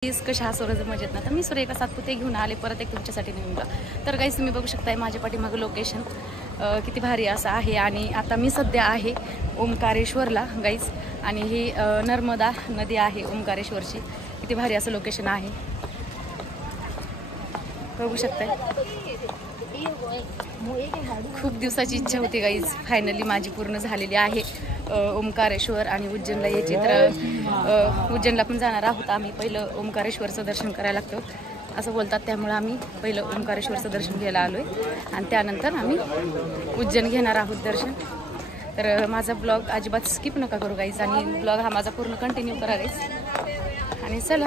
कशा स्वराज मजेत ना. तर मी सुरेखा सातपुते घेऊन आले परत एक तुमच्यासाठी नवीन ब्लॉग. तर गाईस तुम्ही बघू शकताय माझ्या पाठीमागं लोकेशन किती भारी असं आहे. आणि आता मी सध्या आहे ओंकारेश्वरला गाईस. आणि ही नर्मदा नदी आहे ओंकारेश्वरची. किती भारी असं लोकेशन आहे बघू शकताय. खूप दिवसाची इच्छा होती गाईज, फायनली माझी पूर्ण झालेली आहे. ओंकारेश्वर आणि उज्जैनला यायची. तर उज्जैनला पण जाणार आहोत आम्ही. पहिलं ओंकारेश्वरचं दर्शन करायला लागतं असं बोलतात, त्यामुळे आम्ही पहिलं ओंकारेश्वरचं दर्शन घ्यायला आलो आहे आणि त्यानंतर आम्ही उज्जैन घेणार आहोत दर्शन. तर माझा ब्लॉग अजिबात स्किप नका करू गाईज आणि ब्लॉग हा माझा पूर्ण कंटिन्यू करा गाईज. आणि चला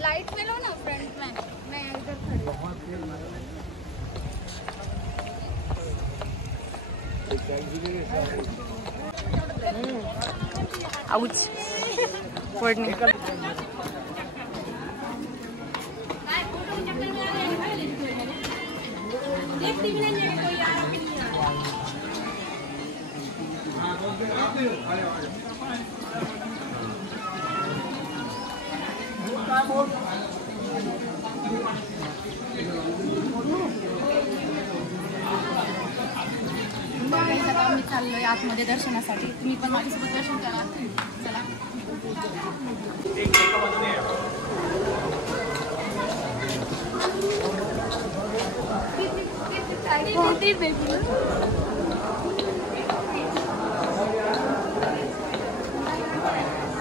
लाइट में लो ना फ्रंट में, मैं इधर खड़ी आउच फोडणी. आम्ही चाललोय आतमध्ये दर्शनासाठी. तुम्ही पण माझ्यासोबत दर्शन करा. चला.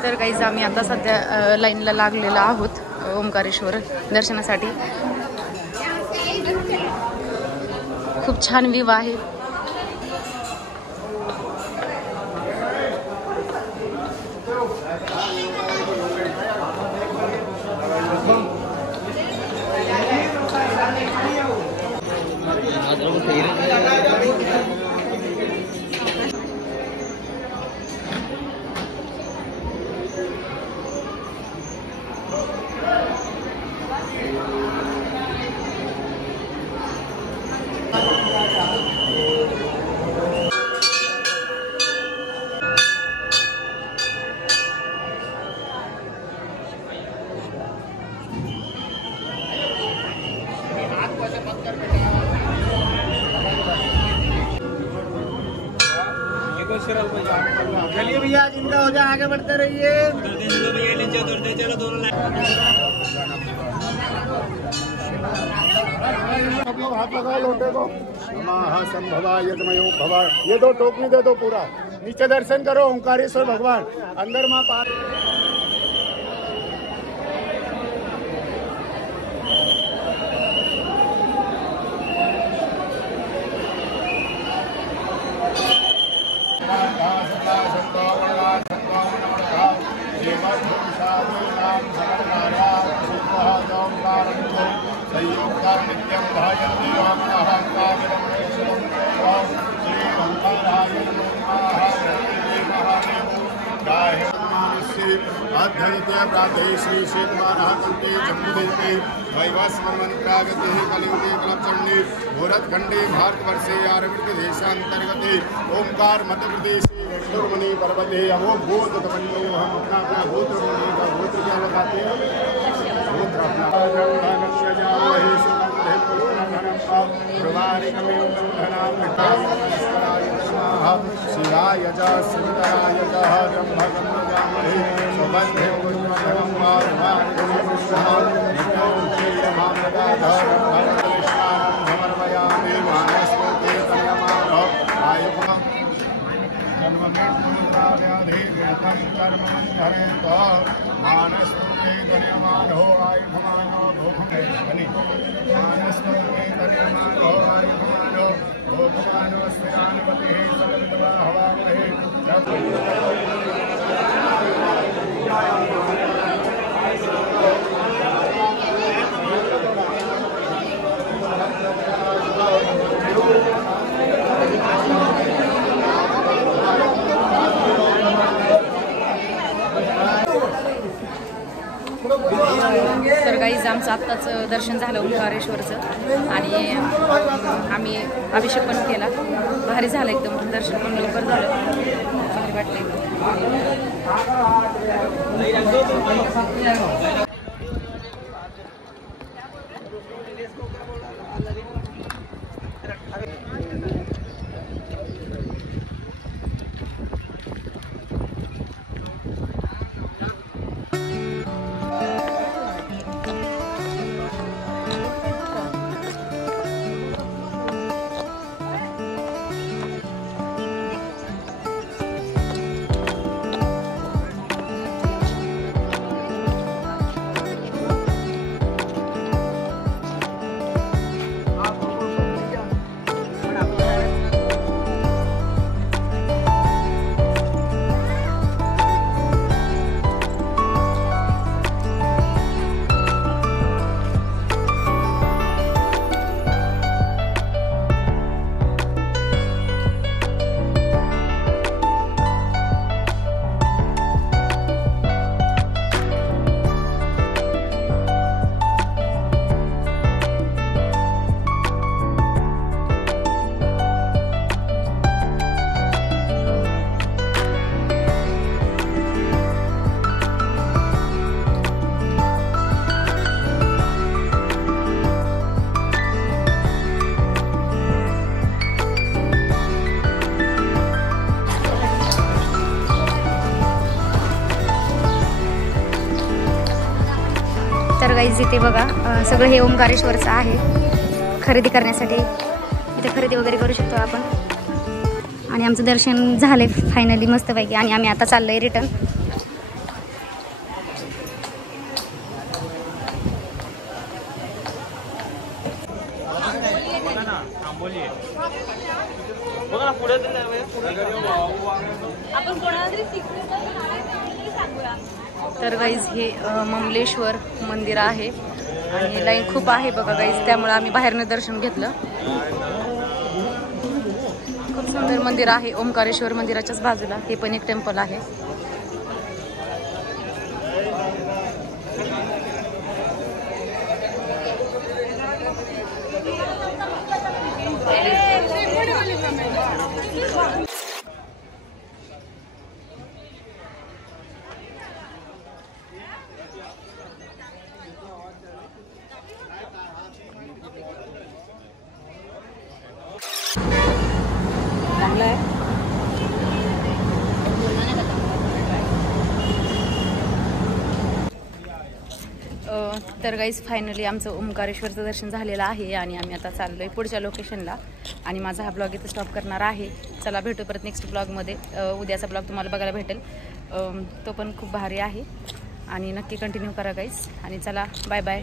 तर गाईज आम्ही आता सध्या लाईनला लागलेलो आहोत ओंकारेश्वर दर्शनासाठी. खूप छान व्ह्यू आहे. चलिए भैया, जिनका हो जाए आगे बढ़ते रहिए. सब लोग हाथ लगाओ लोटे को. नमः संभवाय तमयो भवा. ये दो टोकनी दे दो पूरा. नीचे दर्शन करो ओंकारेश्वर भगवान. अंदर माँ पार. अध्ययते प्राते श्री शेतमानहते जम्बुदेते वैवस्वमन्त्रागते कलियुगे कलपचण्डे भोरतखण्डे भारतवर्षे आरविड़ देशान्तर्गते ओंकार मध्य प्रदेशे सुरमणि पर्वते अहो गोत्रमण्डो. हम अपना अपना गोत्र बोलने का गोत्र क्या बताते हैं? गोत्र अपना शिवाय च शिवतराय च ब्रह्मगम्यजामहे सुबन्धे समर्पयामि मानस्पते तन्यमानः आयुः जन्ममेत् मानस्तुते धन्यमानो आयुधमानो मानस्तुते धन्यमानो आयुधमानो भोगमानो स्थिरानुपतिः सर्वविद्वा हवामहे तर गाईज आमचं आत्ताच दर्शन झालं ओंकारेश्वरचं आणि आम्ही अभिषेक पण केला. भारी झालं एकदम, दर्शन पण लवकर झालं, भारी वाटलं. तर गाईज इथे बघा सगळं हे ओंकारेश्वरचं आहे. खरेदी करण्यासाठी इथे खरेदी वगैरे करू शकतो आपण. आणि आमचं दर्शन झालंय फायनली मस्तपैकी आणि आम्ही आता चाललोय रिटर्न. तर गाईज हे ममलेश्वर मंदिर आहे आणि लाईन खूप आहे बघा गाईज, त्यामुळे आम्ही बाहेरनं दर्शन घेतलं. खूप सुंदर मंदिर आहे. ओंकारेश्वर मंदिराच्याच बाजूला हे पण एक टेम्पल आहे. तर गाईज फायनली आमचं ओंकारेश्वरचं दर्शन झालेलं आहे आणि आम्ही आता चाललोय पुढच्या लोकेशनला आणि माझा हा ब्लॉग इथे स्टॉप करणार आहे. चला भेटू परत नेक्स्ट ब्लॉगमध्ये. उद्याचा ब्लॉग तुम्हाला बघायला भेटेल, तो पण खूप भारी आहे आणि नक्की कंटिन्यू करा गाईज. आणि चला बाय बाय.